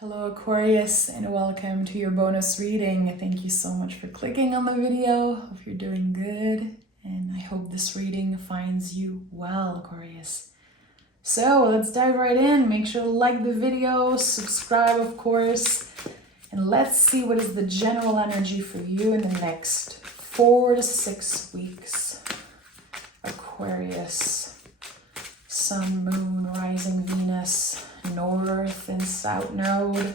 Hello Aquarius, and welcome to your bonus reading. Thank you so much for clicking on the video. Hope you're doing good, and I hope this reading finds you well, Aquarius. So let's dive right in. Make sure to like the video, subscribe of course, and let's see what is the general energy for you in the next 4 to 6 weeks. Aquarius, Sun, Moon, Rising, Venus, North and South Node.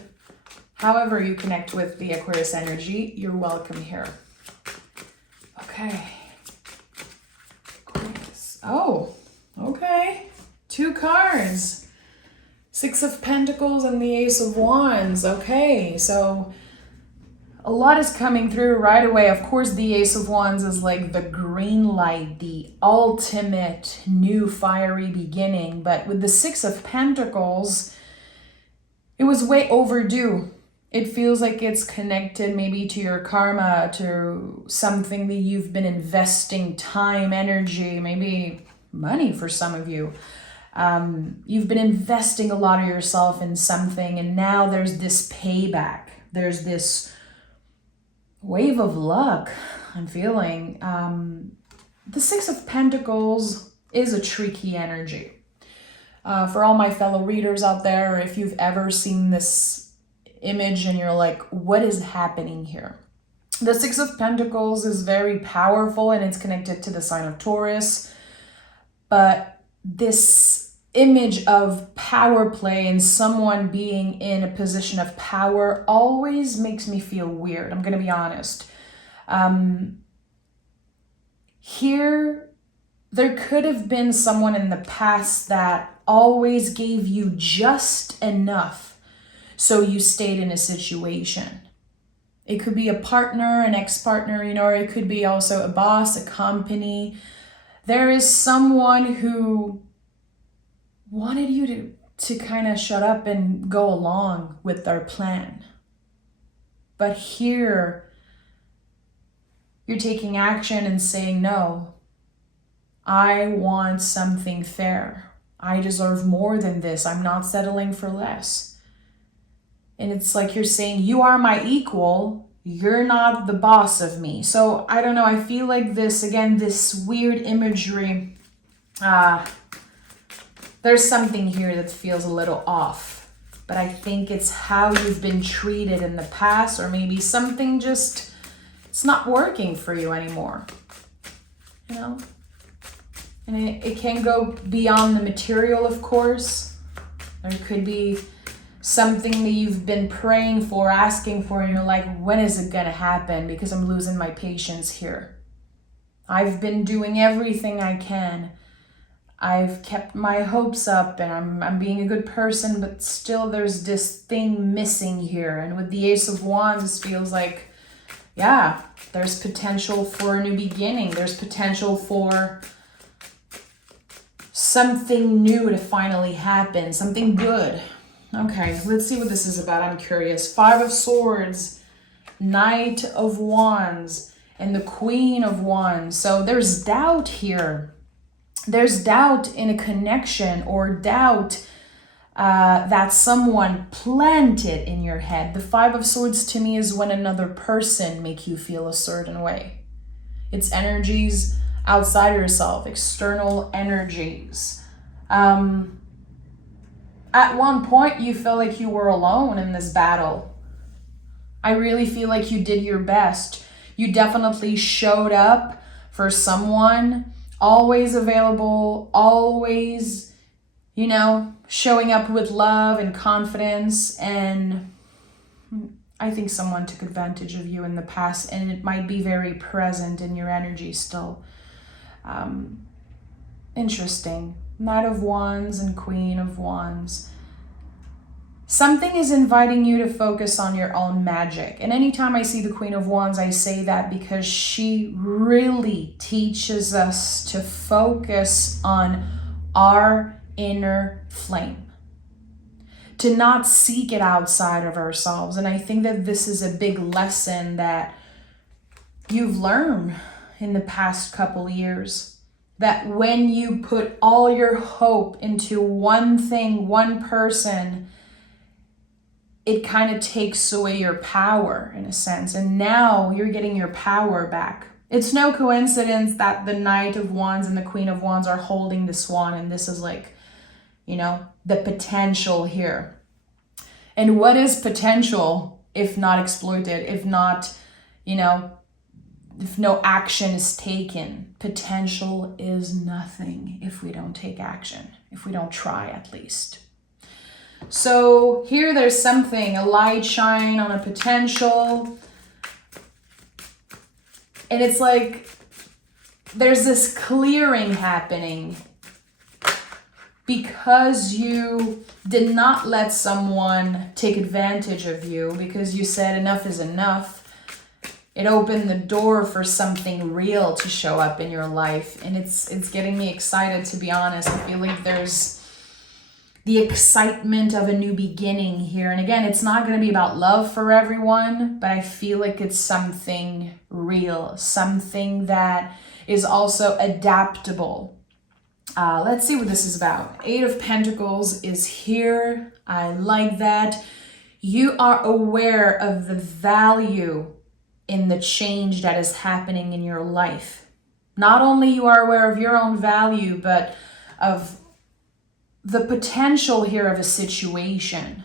However you connect with the Aquarius energy, you're welcome here. Okay. Aquarius. Oh, okay. 2 cards. 6 of Pentacles and the Ace of Wands. Okay, so a lot is coming through right away. Of course, the Ace of Wands is like the green light, the ultimate new fiery beginning. But with the 6 of Pentacles, it was way overdue. It feels like it's connected maybe to your karma, to something that you've been investing time, energy, maybe money for some of you. You've been investing a lot of yourself in something, and now there's this payback. There's this wave of luck, I'm feeling. The 6 of Pentacles is a tricky energy. For all my fellow readers out there, if you've ever seen this image and you're like, what is happening here? The 6 of Pentacles is very powerful and it's connected to the sign of Taurus. But this image of power play and someone being in a position of power always makes me feel weird. I'm going to be honest. Here, there could have been someone in the past that always gave you just enough so you stayed in a situation. It could be a partner, an ex-partner, or it could be also a boss, a company. There is someone who wanted you to kind of shut up and go along with their plan. But here, you're taking action and saying, no, I want something fair. I deserve more than this. I'm not settling for less. And it's like you're saying, you are my equal. You're not the boss of me. So I don't know. I feel like this, again, this weird imagery. There's something here that feels a little off. But I think it's how you've been treated in the past, or maybe something just, it's not working for you anymore. You know? And it can go beyond the material, of course. There could be something that you've been praying for, asking for, and you're like, when is it gonna happen? Because I'm losing my patience here. I've been doing everything I can. I've kept my hopes up and I'm being a good person, but still there's this thing missing here. And with the Ace of Wands, it feels like, yeah, there's potential for a new beginning. There's potential for something new to finally happen, something good. Okay, let's see what this is about. I'm curious. 5 of Swords, Knight of Wands, and the Queen of Wands. So there's doubt here. There's doubt in a connection, or doubt that someone planted in your head. The 5 of Swords to me is when another person make you feel a certain way. It's energies outside of yourself, external energies. At one point, you felt like you were alone in this battle. I really feel like you did your best. You definitely showed up for someone, always available, always, showing up with love and confidence. And I think someone took advantage of you in the past, and it might be very present in your energy still. Interesting. Knight of Wands and Queen of Wands. Something is inviting you to focus on your own magic. And anytime I see the Queen of Wands, I say that because she really teaches us to focus on our inner flame, to not seek it outside of ourselves. And I think that this is a big lesson that you've learned in the past couple years. That when you put all your hope into one thing, one person, it kind of takes away your power in a sense. And now you're getting your power back. It's no coincidence that the Knight of Wands and the Queen of Wands are holding the Swan. And this is like, you know, the potential here. And what is potential if not exploited, if not, you know, if no action is taken? Potential is nothing if we don't take action, if we don't try at least. So here there's something, a light shine on a potential. And it's like there's this clearing happening because you did not let someone take advantage of you, because you said enough is enough. It opened the door for something real to show up in your life. And it's getting me excited, to be honest. I feel like there's the excitement of a new beginning here. And again, it's not going to be about love for everyone, but I feel like it's something real, something that is also adaptable. Let's see what this is about. 8 of Pentacles is here. I like that. You are aware of the value in the change that is happening in your life. Not only you are aware of your own value, but of the potential here of a situation.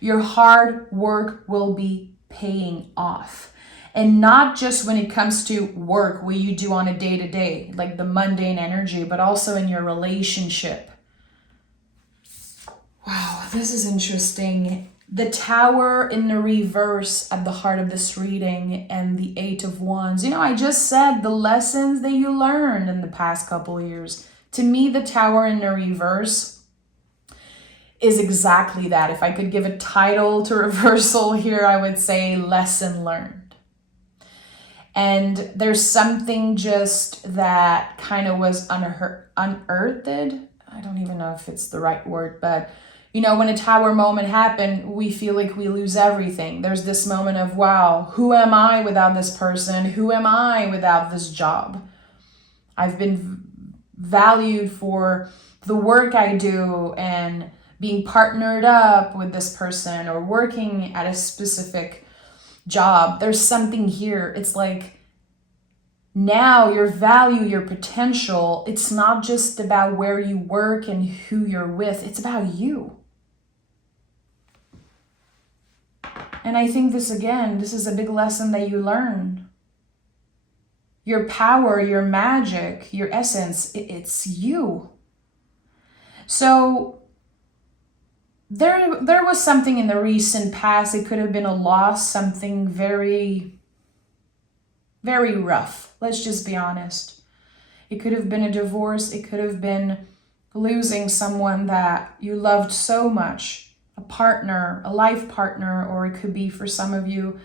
Your hard work will be paying off. And not just when it comes to work, what you do on a day-to-day, like the mundane energy, but also in your relationship. Wow, this is interesting. The Tower in the reverse at the heart of this reading, and the 8 of Wands. You know, I just said the lessons that you learned in the past couple of years. To me, the Tower in the reverse is exactly that. If I could give a title to reversal here, I would say lesson learned. And there's something just that kind of was unearthed. I don't even know if it's the right word, but you know, when a Tower moment happened, we feel like we lose everything. There's this moment of, wow, who am I without this person? Who am I without this job? I've been valued for the work I do and being partnered up with this person or working at a specific job. There's something here. It's like now your value, your potential, it's not just about where you work and who you're with. It's about you. And I think this is a big lesson that you learn. Your power, your magic, your essence, it's you. So there was something in the recent past. It could have been a loss, something very, very rough. Let's just be honest. It could have been a divorce. It could have been losing someone that you loved so much. A partner, a life partner, or it could be for some of you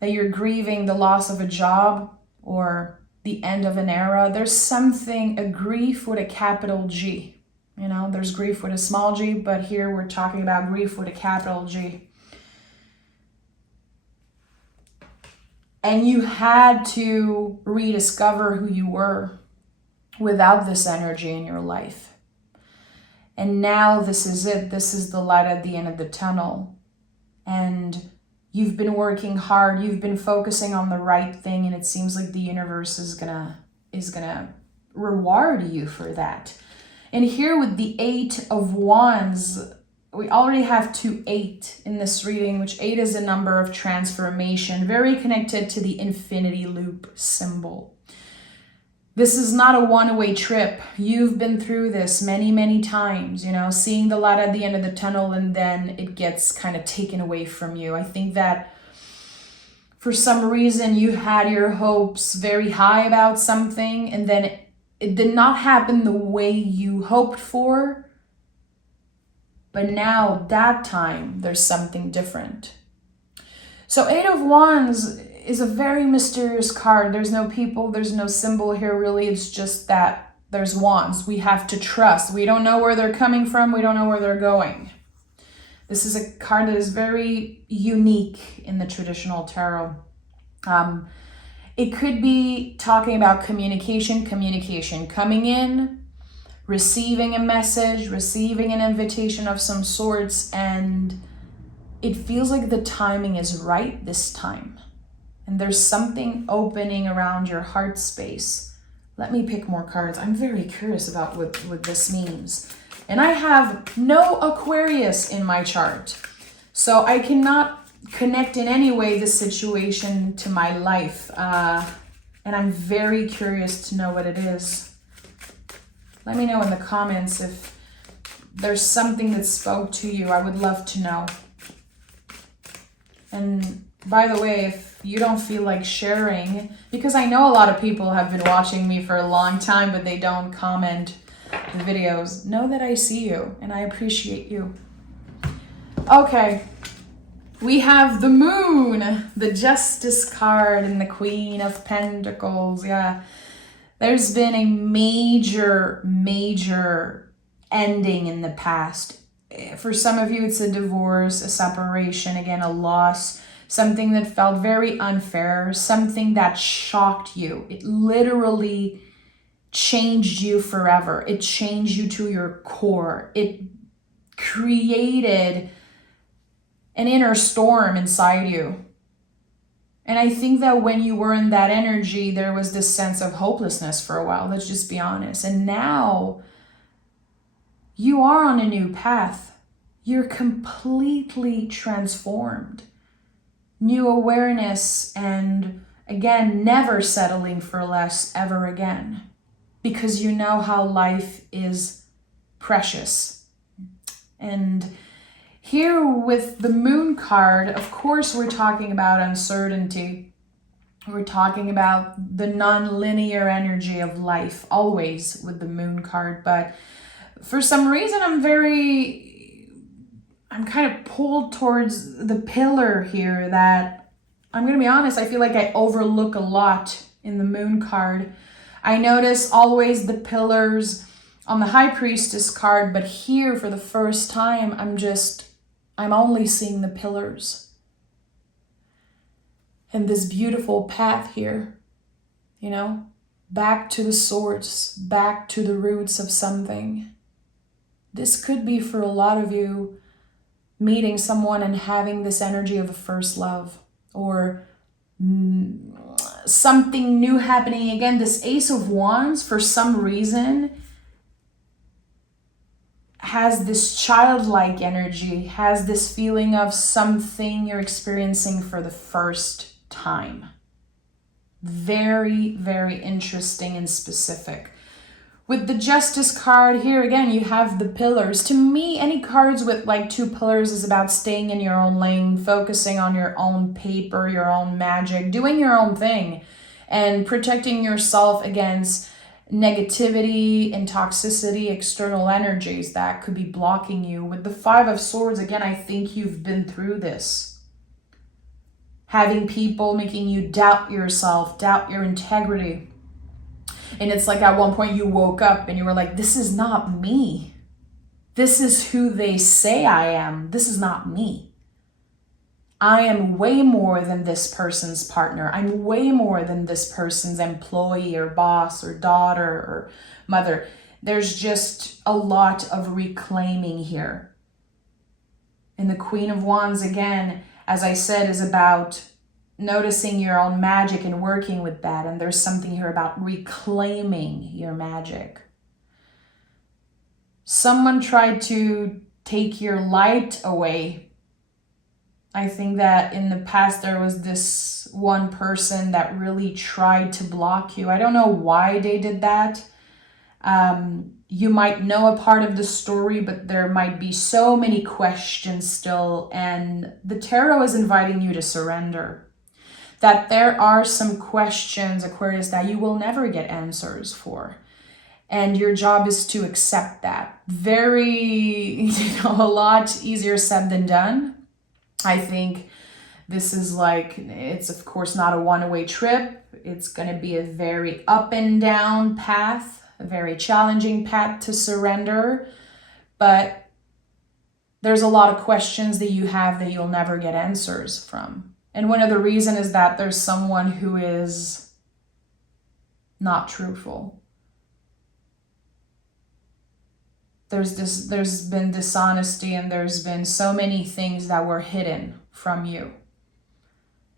that you're grieving the loss of a job or the end of an era. There's something, a grief with a capital G. You know, there's grief with a small g, but here we're talking about grief with a capital G. And you had to rediscover who you were without this energy in your life. And now this is it. This is the light at the end of the tunnel. And you've been working hard. You've been focusing on the right thing. And it seems like the universe is gonna reward you for that. And here with the 8 of Wands, we already have 2-8 in this reading, which 8 is a number of transformation, very connected to the infinity loop symbol. This is not a one-way trip. You've been through this many, many times, you know, seeing the light at the end of the tunnel and then it gets kind of taken away from you. I think that for some reason you had your hopes very high about something and then it did not happen the way you hoped for. But now that time there's something different. So 8 of Wands is a very mysterious card. There's no people, there's no symbol here really. It's just that there's wands. We have to trust. We don't know where they're coming from. We don't know where they're going. This is a card that is very unique in the traditional tarot. It could be talking about communication coming in, receiving a message, receiving an invitation of some sorts, and it feels like the timing is right this time. And there's something opening around your heart space. Let me pick more cards. I'm very curious about what this means. And I have no Aquarius in my chart. So I cannot connect in any way this situation to my life. And I'm very curious to know what it is. Let me know in the comments if there's something that spoke to you. I would love to know. And by the way, if you don't feel like sharing, because I know a lot of people have been watching me for a long time, but they don't comment the videos, know that I see you and I appreciate you. Okay, we have the Moon, the Justice card, and the Queen of Pentacles. Yeah, there's been a major ending in the past. For some of you, it's a divorce, a separation, again, a loss, something that felt very unfair, something that shocked you. It literally changed you forever. It changed you to your core. It created an inner storm inside you. And I think that when you were in that energy, there was this sense of hopelessness for a while. Let's just be honest. And now you are on a new path. You're completely transformed. New awareness, and again, never settling for less ever again, because you know how life is precious. And here with the Moon card, of course, we're talking about uncertainty. We're talking about the non-linear energy of life, always with the Moon card. But for some reason, I'm kind of pulled towards the pillar here that, I'm going to be honest, I feel like I overlook a lot in the Moon card. I notice always the pillars on the High Priestess card, but here for the first time, I'm only seeing the pillars. And this beautiful path here, you know, back to the source, back to the roots of something. This could be for a lot of you meeting someone and having this energy of a first love, or something new happening. Again, this Ace of Wands, for some reason, has this childlike energy, has this feeling of something you're experiencing for the first time. Very, very interesting and specific. With the Justice card here, again, you have the pillars. To me, any cards with like two pillars is about staying in your own lane, focusing on your own paper, your own magic, doing your own thing, and protecting yourself against negativity and toxicity, external energies that could be blocking you. With the Five of Swords, again, I think you've been through this. Having people making you doubt yourself, doubt your integrity. And it's like at one point you woke up and you were like, this is not me. This is who they say I am. This is not me. I am way more than this person's partner. I'm way more than this person's employee or boss or daughter or mother. There's just a lot of reclaiming here. And the Queen of Wands, again, as I said, is about noticing your own magic and working with that. And there's something here about reclaiming your magic. Someone tried to take your light away. I think that in the past there was this one person that really tried to block you. I don't know why they did that. You might know a part of the story, but there might be so many questions still. And the tarot is inviting you to surrender. That there are some questions, Aquarius, that you will never get answers for. And your job is to accept that. Very, a lot easier said than done. I think this is like, it's of course not a one-way trip. It's going to be a very up and down path, a very challenging path to surrender. But there's a lot of questions that you have that you'll never get answers from. And one of the reasons is that there's someone who is not truthful. there's been dishonesty, and there's been so many things that were hidden from you.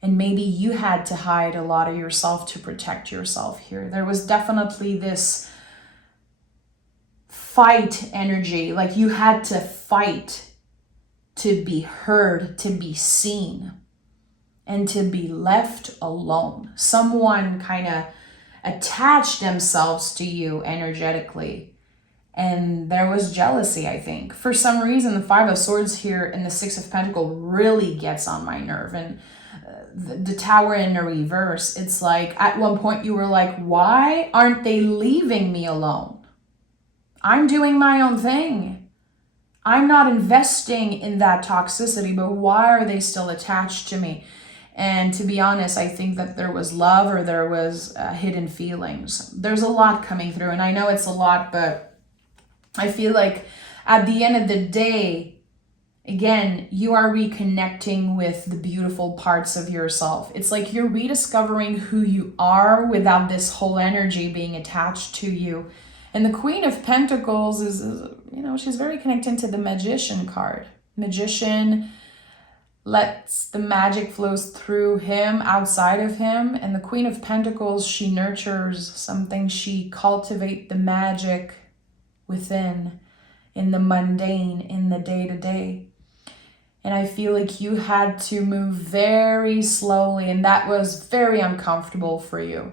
And maybe you had to hide a lot of yourself to protect yourself here. There was definitely this fight energy, like you had to fight to be heard, to be seen, and to be left alone. Someone kind of attached themselves to you energetically. And there was jealousy, I think. For some reason, the Five of Swords here and the Six of Pentacles really gets on my nerve. And the Tower in the reverse, it's like at one point you were like, why aren't they leaving me alone? I'm doing my own thing. I'm not investing in that toxicity, but why are they still attached to me? And to be honest, I think that there was love, or there was hidden feelings. There's a lot coming through, and I know it's a lot, but I feel like at the end of the day, again, you are reconnecting with the beautiful parts of yourself. It's like you're rediscovering who you are without this whole energy being attached to you. And the Queen of Pentacles is, she's very connected to the Magician card. Magician lets the magic flows through him, outside of him. And the Queen of Pentacles, she nurtures something. She cultivates the magic within, in the mundane, in the day-to-day. And I feel like you had to move very slowly, and that was very uncomfortable for you.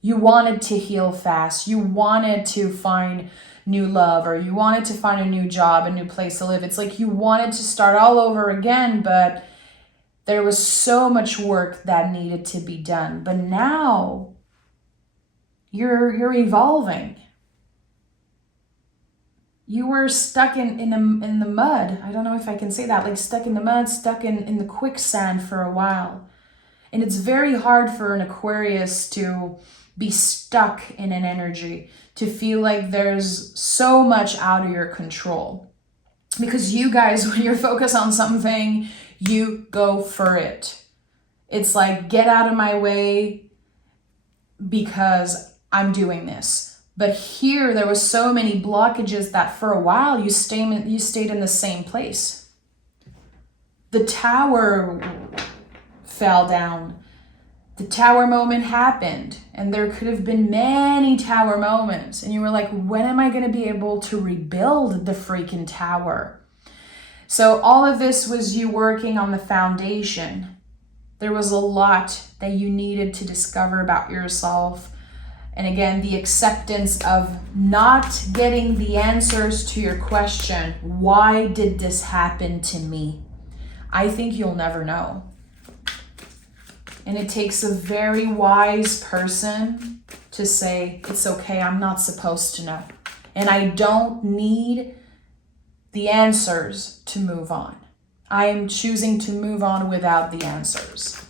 You wanted to heal fast. You wanted to find new love, or you wanted to find a new job, a new place to live. It's like you wanted to start all over again, but there was so much work that needed to be done. But now you're evolving. You were stuck in the mud. I don't know if I can say that, like stuck in the mud, stuck in the quicksand for a while. And it's very hard for an Aquarius to be stuck in an energy, to feel like there's so much out of your control. Because you guys, when you're focused on something, you go for it. It's like, get out of my way because I'm doing this. But here, there was so many blockages that for a while you stayed in the same place. The tower fell down. The tower moment happened, and there could have been many tower moments. And you were like, when am I going to be able to rebuild the freaking tower? So all of this was you working on the foundation. There was a lot that you needed to discover about yourself. And again, the acceptance of not getting the answers to your question, why did this happen to me? I think you'll never know. And it takes a very wise person to say, it's okay, I'm not supposed to know. And I don't need the answers to move on. I am choosing to move on without the answers.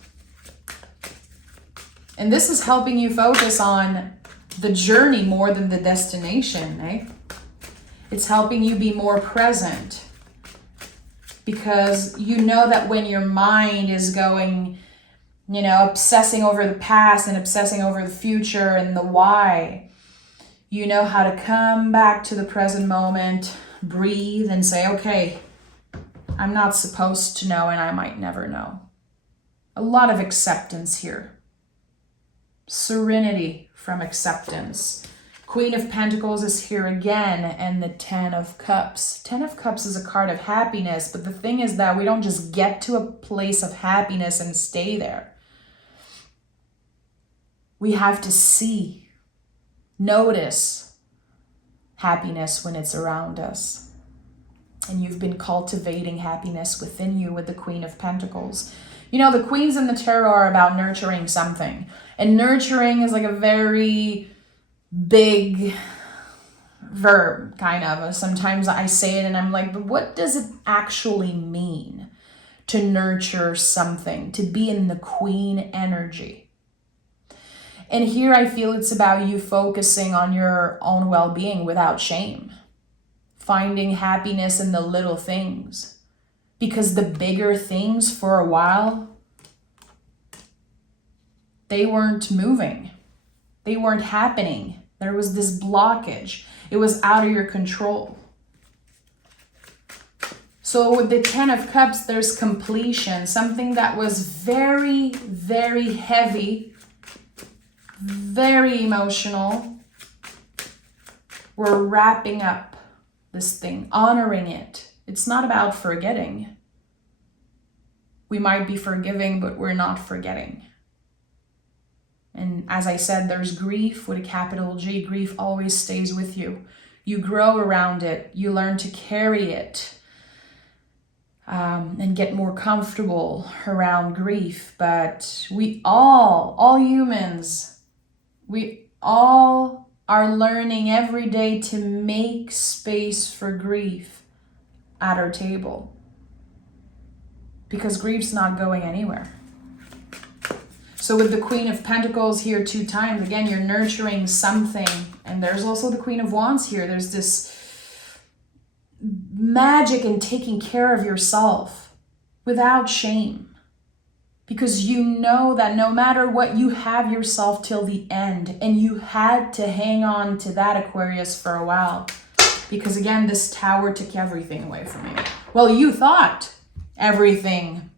And this is helping you focus on the journey more than the destination, eh? It's helping you be more present, because you know that when your mind is going, obsessing over the past and obsessing over the future and the why, you know how to come back to the present moment, breathe, and say, okay, I'm not supposed to know, and I might never know. A lot of acceptance here. Serenity from acceptance. Queen of Pentacles is here again, and the Ten of Cups. Ten of Cups is a card of happiness, but the thing is that we don't just get to a place of happiness and stay there. We have to see, notice happiness when it's around us. And you've been cultivating happiness within you with the Queen of Pentacles. The queens in the tarot are about nurturing something. And nurturing is like a very big verb, kind of. Sometimes I say it and I'm like, but what does it actually mean to nurture something, to be in the queen energy? And here I feel it's about you focusing on your own well-being without shame. Finding happiness in the little things. Because the bigger things for a while, they weren't moving. They weren't happening. There was this blockage. It was out of your control. So with the 10 of Cups, there's completion. Something that was very, very heavy, very emotional. We're wrapping up this thing, honoring it. It's not about forgetting. We might be forgiving, but we're not forgetting. And as I said, there's grief with a capital G. Grief always stays with you. You grow around it. You learn to carry it. And get more comfortable around grief. But we all humans, we all are learning every day to make space for grief at our table. Because grief's not going anywhere. So with the Queen of Pentacles here 2 times, again, you're nurturing something. And there's also the Queen of Wands here. There's this magic in taking care of yourself without shame. Because you know that no matter what, you have yourself till the end. And you had to hang on to that, Aquarius, for a while. Because again, this Tower took everything away from you. Well, you thought everything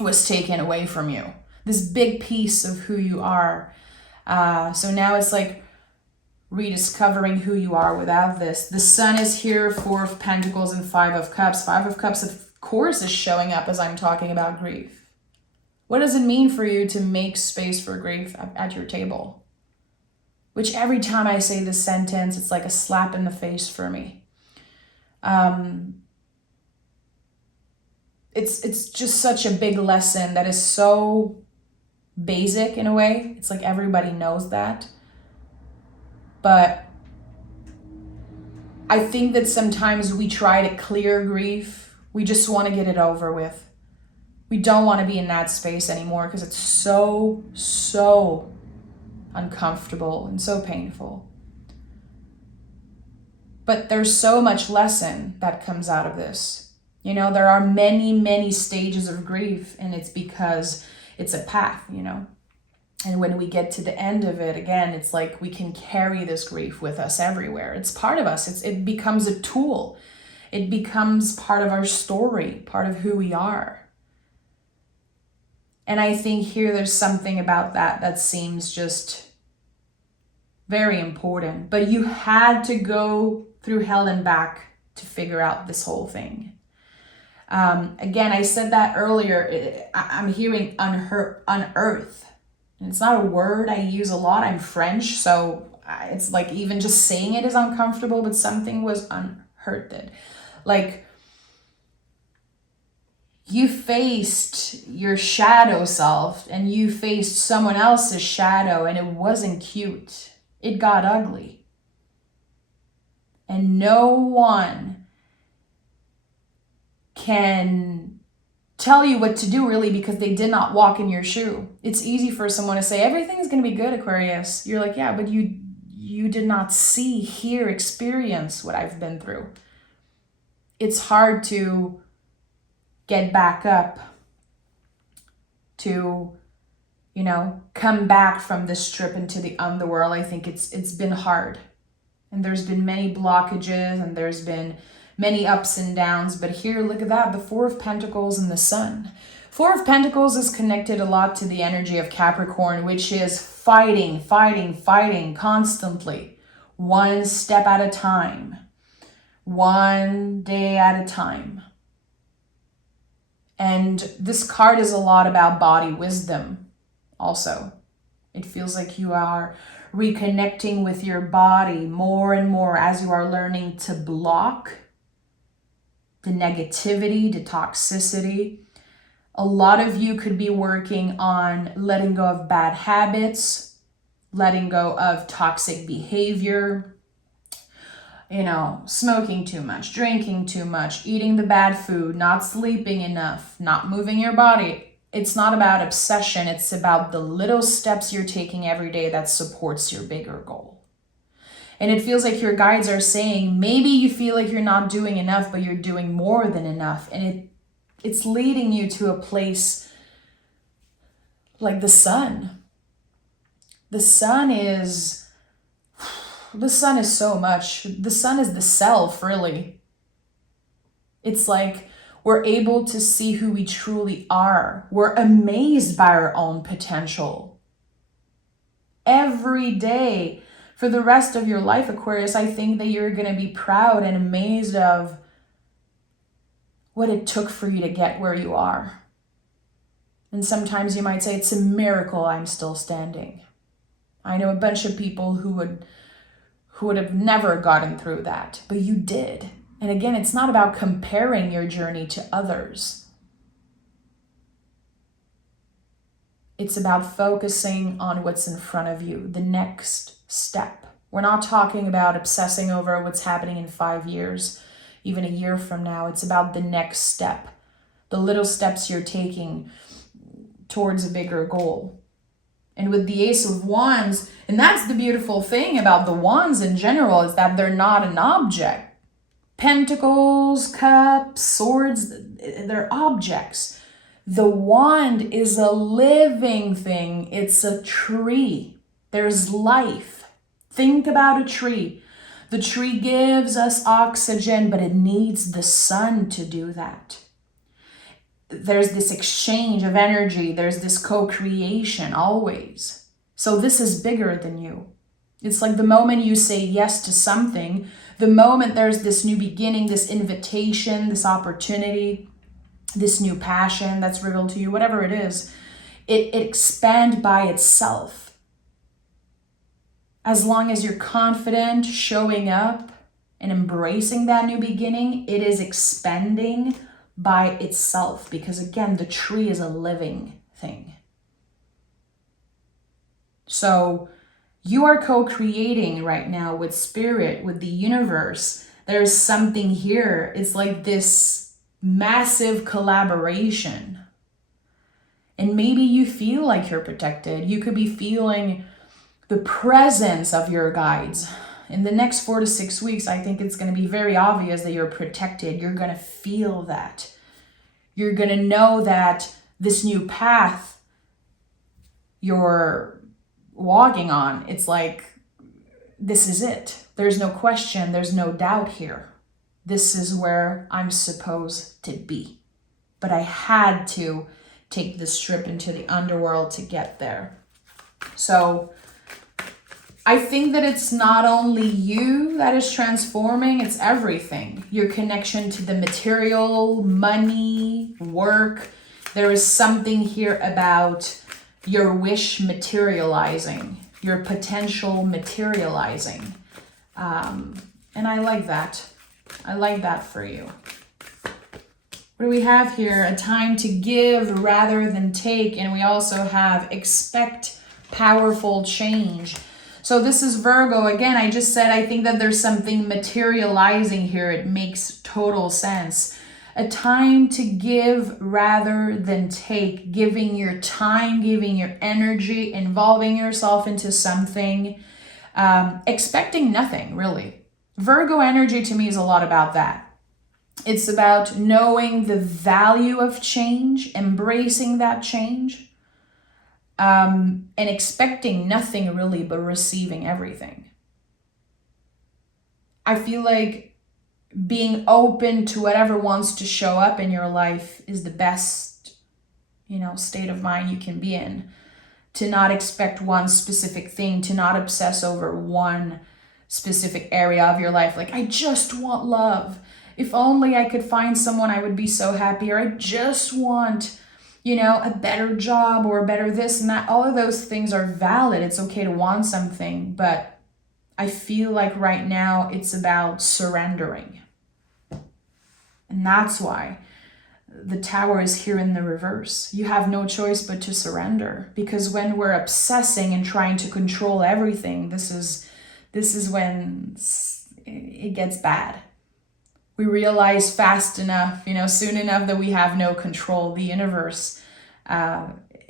was taken away from you. This big piece of who you are. So now it's like rediscovering who you are without this. The Sun is here, 4 of Pentacles and 5 of Cups. 5 of Cups, of course, is showing up as I'm talking about grief. What does it mean for you to make space for grief at your table? Which every time I say this sentence, it's like a slap in the face for me. It's just such a big lesson that is so basic in a way. It's like everybody knows that. But I think that sometimes we try to clear grief. We just want to get it over with. We don't want to be in that space anymore because it's so uncomfortable and so painful. But there's so much lesson that comes out of this. You know, there are many stages of grief, and it's because it's a path, you know. And when we get to the end of it, again, it's like we can carry this grief with us everywhere. It's part of us. It becomes a tool. It becomes part of our story, part of who we are. And I think here there's something about that seems just very important. But you had to go through hell and back to figure out this whole thing. Again, I said that earlier. I'm hearing unearth. And it's not a word I use a lot. I'm French, so it's like even just saying it is uncomfortable, but something was unearthed. Like you faced your shadow self and you faced someone else's shadow, and it wasn't cute. It got ugly. And no one can tell you what to do really because they did not walk in your shoe. It's easy for someone to say, everything's going to be good, Aquarius. You're like, yeah, but you did not see, hear, experience what I've been through. It's hard to get back up, to, you know, come back from this trip into the underworld. I think it's been hard. And there's been many blockages and there's been many ups and downs, but here, look at that, the 4 of Pentacles and the Sun. 4 of Pentacles is connected a lot to the energy of Capricorn, which is fighting constantly. One step at a time. One day at a time. And this card is a lot about body wisdom also. It feels like you are reconnecting with your body more and more as you are learning to block the negativity, the toxicity. A lot of you could be working on letting go of bad habits, letting go of toxic behavior, you know, smoking too much, drinking too much, eating the bad food, not sleeping enough, not moving your body. It's not about obsession. It's about the little steps you're taking every day that supports your bigger goal. And it feels like your guides are saying, maybe you feel like you're not doing enough, but you're doing more than enough. And it's leading you to a place like the Sun. The Sun is so much. The Sun is the self, really. It's like We're able to see who we truly are. We're amazed by our own potential. Every day for the rest of your life, Aquarius, I think that you're going to be proud and amazed of what it took for you to get where you are. And sometimes you might say, it's a miracle I'm still standing. I know a bunch of people who would have never gotten through that, but you did. And again, it's not about comparing your journey to others. It's about focusing on what's in front of you, the next step. We're not talking about obsessing over what's happening in 5 years, even a year from now. It's about the next step, the little steps you're taking towards a bigger goal. And with the Ace of Wands, and that's the beautiful thing about the wands in general, is that they're not an object. Pentacles, cups, swords, they're objects. The wand is a living thing. It's a tree. There's life. Think about a tree. The tree gives us oxygen, but it needs the sun to do that. There's this exchange of energy. There's this co-creation always. So this is bigger than you. It's like the moment you say yes to something, the moment there's this new beginning, this invitation, this opportunity, this new passion that's revealed to you, whatever it is, it expands by itself. As long as you're confident, showing up, and embracing that new beginning, it is expanding by itself. Because again, the tree is a living thing. So you are co-creating right now with spirit, with the universe. There's something here. It's like this massive collaboration. And maybe you feel like you're protected. You could be feeling the presence of your guides. In the next 4 to 6 weeks, I think it's going to be very obvious that you're protected. You're going to feel that. You're going to know that this new path you're walking on, it's like, this is it. There's no question. There's no doubt here. This is where I'm supposed to be. But I had to take this trip into the underworld to get there. So I think that it's not only you that is transforming, it's everything. Your connection to the material, money, work. There is something here about your wish materializing, your potential materializing. And I like that. I like that for you. What do we have here? A time to give rather than take. And we also have expect powerful change. So this is Virgo. Again, I just said I think that there's something materializing here. It makes total sense. A time to give rather than take. Giving your time, giving your energy, involving yourself into something. Expecting nothing, really. Virgo energy to me is a lot about that. It's about knowing the value of change, embracing that change, and expecting nothing really but receiving everything. I feel like being open to whatever wants to show up in your life is the best, state of mind you can be in. To not expect one specific thing, to not obsess over one specific area of your life. Like, I just want love. If only I could find someone, I would be so happy. Or I just want, a better job or a better this and that. All of those things are valid. It's okay to want something. But I feel like right now it's about surrendering. And that's why the Tower is here in the reverse. You have no choice but to surrender. Because when we're obsessing and trying to control everything, this is when it gets bad. We realize fast enough, soon enough that we have no control. The universe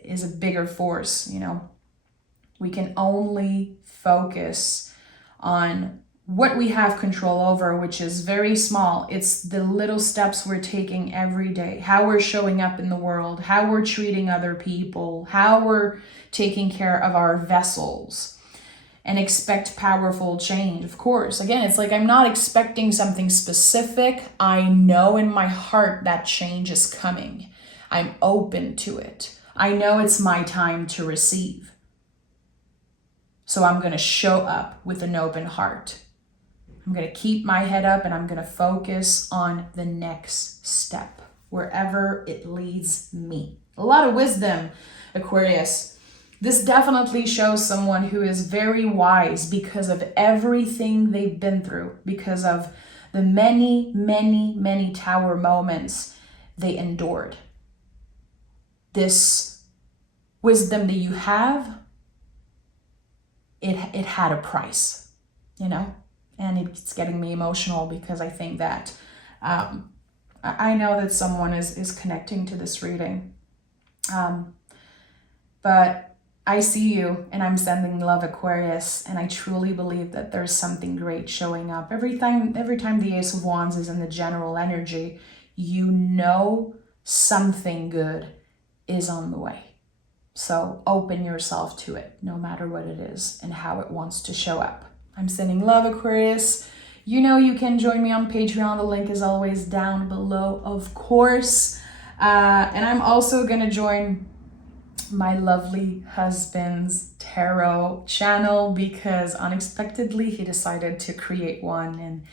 is a bigger force, We can only focus on what we have control over, which is very small. It's the little steps we're taking every day, how we're showing up in the world, how we're treating other people, how we're taking care of our vessels. and expect powerful change. Of course, again, it's like I'm not expecting something specific. I know in my heart that change is coming. I'm open to it. I know it's my time to receive. So I'm going to show up with an open heart. I'm going to keep my head up and I'm going to focus on the next step, wherever it leads me. A lot of wisdom, Aquarius. This definitely shows someone who is very wise because of everything they've been through, because of the many, many, many tower moments they endured. This wisdom that you have, it had a price, you know? And it's getting me emotional because I think that I know that someone is connecting to this reading. But I see you and I'm sending love, Aquarius, and I truly believe that there's something great showing up. Every time the Ace of Wands is in the general energy, you know something good is on the way. So open yourself to it, no matter what it is and how it wants to show up. I'm sending love, Aquarius. You know you can join me on Patreon. The link is always down below, of course. And I'm also going to join my lovely husband's tarot channel because unexpectedly he decided to create one, and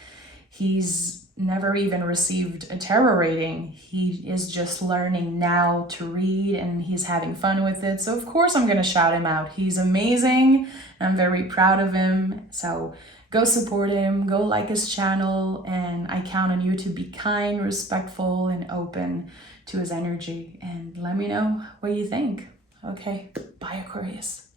he's never even received a tarot reading. He is just learning now to read and he's having fun with it. So of course I'm going to shout him out. He's amazing. I'm very proud of him. So go support him, go like his channel, and I count on you to be kind, respectful, and open to his energy. And let me know what you think. Okay, bye, Aquarius.